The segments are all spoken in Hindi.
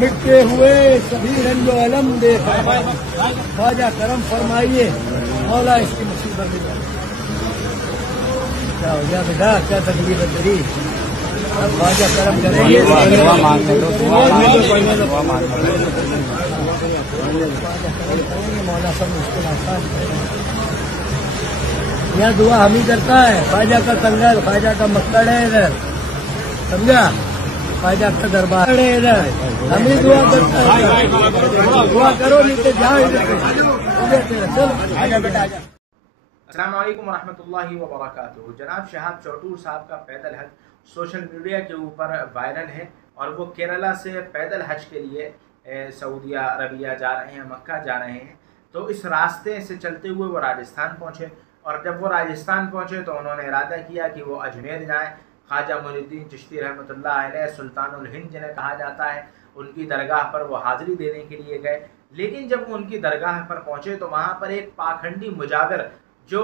मिटते हुए सभी रंजो अलम देखा, ख्वाजा करम फरमाइए, मौला इसकी मुसीबत में। क्या हो गया बेटा, क्या तकलीफ है तेरी? अब ख्वाजा करम करेंगे। मौला सब मुश्किल आसान करेंगे। यह दुआ हम ही करता है। ख्वाजा का संगल, ख्वाजा का मक्कड़ है इधर, समझा? ख्वाजा का दरबार है इधर, हम ही दुआ करता है। दुआ करो, नीचे जाओ इधर चलो बेटा। अस्सलाम वालेकुम रहमतुल्लाहि व बरकातुहू। जनाब शहाब चौटूर साहब का पैदल हज सोशल मीडिया के ऊपर वायरल है और वो केरला से पैदल हज के लिए सऊदी अरबिया जा रहे हैं, मक्का जा रहे हैं। तो इस रास्ते से चलते हुए वो राजस्थान पहुँचे और जब वो राजस्थान पहुँचे तो उन्होंने इरादा किया कि वो अजमेर जाएँ। ख्वाजा मोइनुद्दीन चिश्ती रहमतुल्लाह अलैह सुल्तानुल हिंद जिन्हें कहा जाता है, उनकी दरगाह पर वो हाज़िरी देने के लिए गए। लेकिन जब वो उनकी दरगाह पर पहुँचे तो वहाँ पर एक पाखंडी मुजाविर जो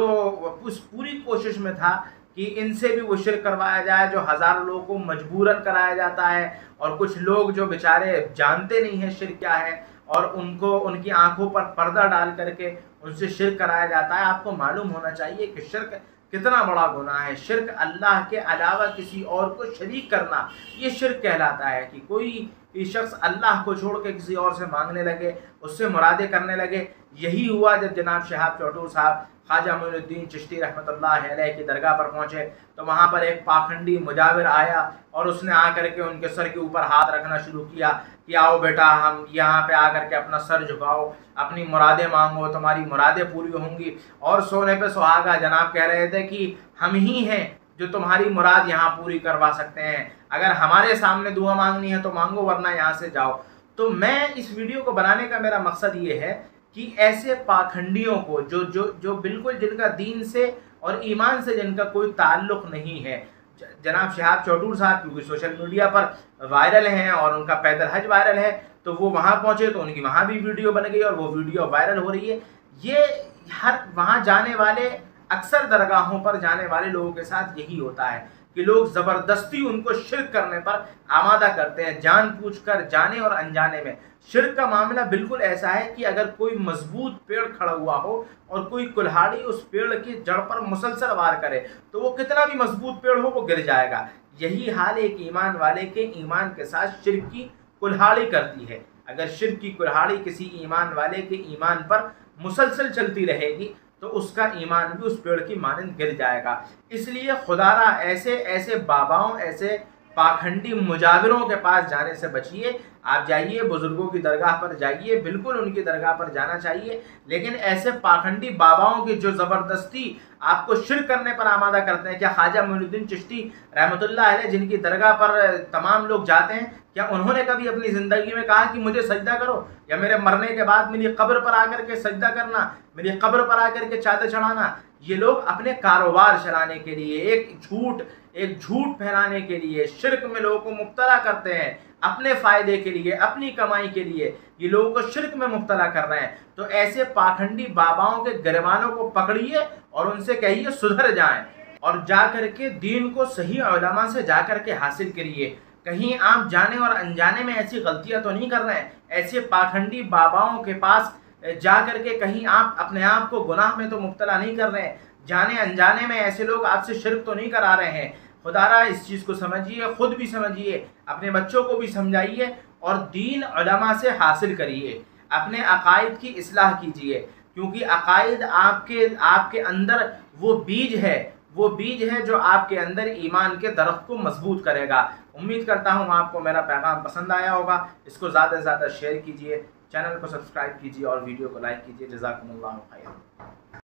उस पूरी कोशिश में था कि इनसे भी वो शिरक करवाया जाए, जो हज़ारों लोगों को मजबूरन कराया जाता है और कुछ लोग जो बेचारे जानते नहीं हैं शिरक क्या है और उनको उनकी आंखों पर पर्दा डाल करके उनसे शिरक कराया जाता है। आपको मालूम होना चाहिए कि शिरक कितना बड़ा गुनाह है। शिरक अल्लाह के अलावा किसी और को शरीक करना, ये शिरक कहलाता है कि कोई शख्स अल्लाह को छोड़ के किसी और से मांगने लगे, उससे मुरादे करने लगे। यही हुआ जब जनाब शहाब चौटूर साहब ख्वाजा मोइनुद्दीन चिश्ती रहमतुल्लाह अलैह की दरगाह पर पहुँचे तो वहाँ पर एक पाखंडी मुजाविर आया और उसने आकर के उनके सर के ऊपर हाथ रखना शुरू किया कि आओ बेटा, हम यहाँ पे आकर के अपना सर झुकाओ, अपनी मुरादें मांगो, तुम्हारी मुरादें पूरी होंगी। और सोने पे सुहागा जनाब कह रहे थे कि हम ही हैं जो तुम्हारी मुराद यहाँ पूरी करवा सकते हैं। अगर हमारे सामने दुआ मांगनी है तो मांगो, वरना यहाँ से जाओ। तो मैं इस वीडियो को बनाने का मेरा मकसद ये है कि ऐसे पाखंडियों को जो जो जो बिल्कुल जिनका दीन से और ईमान से जिनका कोई ताल्लुक नहीं है, जनाब शहाब चौटूर साहब क्योंकि सोशल मीडिया पर वायरल हैं और उनका पैदल हज वायरल है, तो वो वहाँ पहुँचे तो उनकी वहाँ भी वीडियो बन गई और वो वीडियो वायरल हो रही है। ये हर वहाँ जाने वाले, अक्सर दरगाहों पर जाने वाले लोगों के साथ यही होता है कि लोग ज़बरदस्ती उनको शिरक करने पर आमादा करते हैं, जानबूझकर, जाने और अनजाने में। शिरक का मामला बिल्कुल ऐसा है कि अगर कोई मजबूत पेड़ खड़ा हुआ हो और कोई कुल्हाड़ी उस पेड़ की जड़ पर मुसलसल वार करे तो वो कितना भी मजबूत पेड़ हो वो गिर जाएगा। यही हाल एक ईमान वाले के ईमान के साथ शिरक की कुल्हाड़ी करती है। अगर शिरक की कुल्हाड़ी किसी ईमान वाले के ईमान पर मुसलसल चलती रहेगी तो उसका ईमान भी उस पेड़ की मानंद गिर जाएगा। इसलिए खुदारा ऐसे ऐसे बाबाओं, ऐसे पाखंडी मुजाविरों के पास जाने से बचिए। आप जाइए, बुजुर्गों की दरगाह पर जाइए, बिल्कुल उनकी दरगाह पर जाना चाहिए। लेकिन ऐसे पाखंडी बाबाओं की जो ज़बरदस्ती आपको शिरक करने पर आमादा करते हैं, क्या ख्वाजा मोइनुद्दीन चिश्ती रहमतुल्लाह अलैह जिनकी दरगाह पर तमाम लोग जाते हैं, क्या उन्होंने कभी अपनी ज़िंदगी में कहा कि मुझे सजदा करो या मेरे मरने के बाद मेरी कब्र पर आकर के सजदा करना, मेरी कब्र पर आकर के चादर चढ़ाना? ये लोग अपने कारोबार चलाने के लिए, एक झूठ फैलाने के लिए, शिरक में लोगों को मुब्तला करते हैं, अपने फ़ायदे के लिए, अपनी कमाई के लिए ये लोगों को शिरक में मुब्तला कर रहे हैं। तो ऐसे पाखंडी बाबाओं के गिरवानों को पकड़िए और उनसे कहिए सुधर जाएं और जा कर के दीन को सही उलमा से जा कर के हासिल करिए। कहीं आप जाने और अनजाने में ऐसी गलतियां तो नहीं कर रहे हैं? ऐसे पाखंडी बाबाओं के पास जा कर के कहीं आप अपने आप को गुनाह में तो मुब्तला नहीं कर रहे हैं? जाने अनजाने में ऐसे लोग आपसे शिरक तो नहीं करा रहे हैं? खुदारा इस चीज़ को समझिए, खुद भी समझिए, अपने बच्चों को भी समझाइए और दीन उलमा से हासिल करिए। अपने अकायद की इस्लाह कीजिए, क्योंकि अकायद आपके अंदर वो बीज है जो आपके अंदर ईमान के दरख्त को मजबूत करेगा। उम्मीद करता हूँ आपको मेरा पैगाम पसंद आया होगा। इसको ज़्यादा से ज़्यादा शेयर कीजिए, चैनल को सब्सक्राइब कीजिए और वीडियो को लाइक कीजिए। जज़ाकुमुल्लाहु खैर।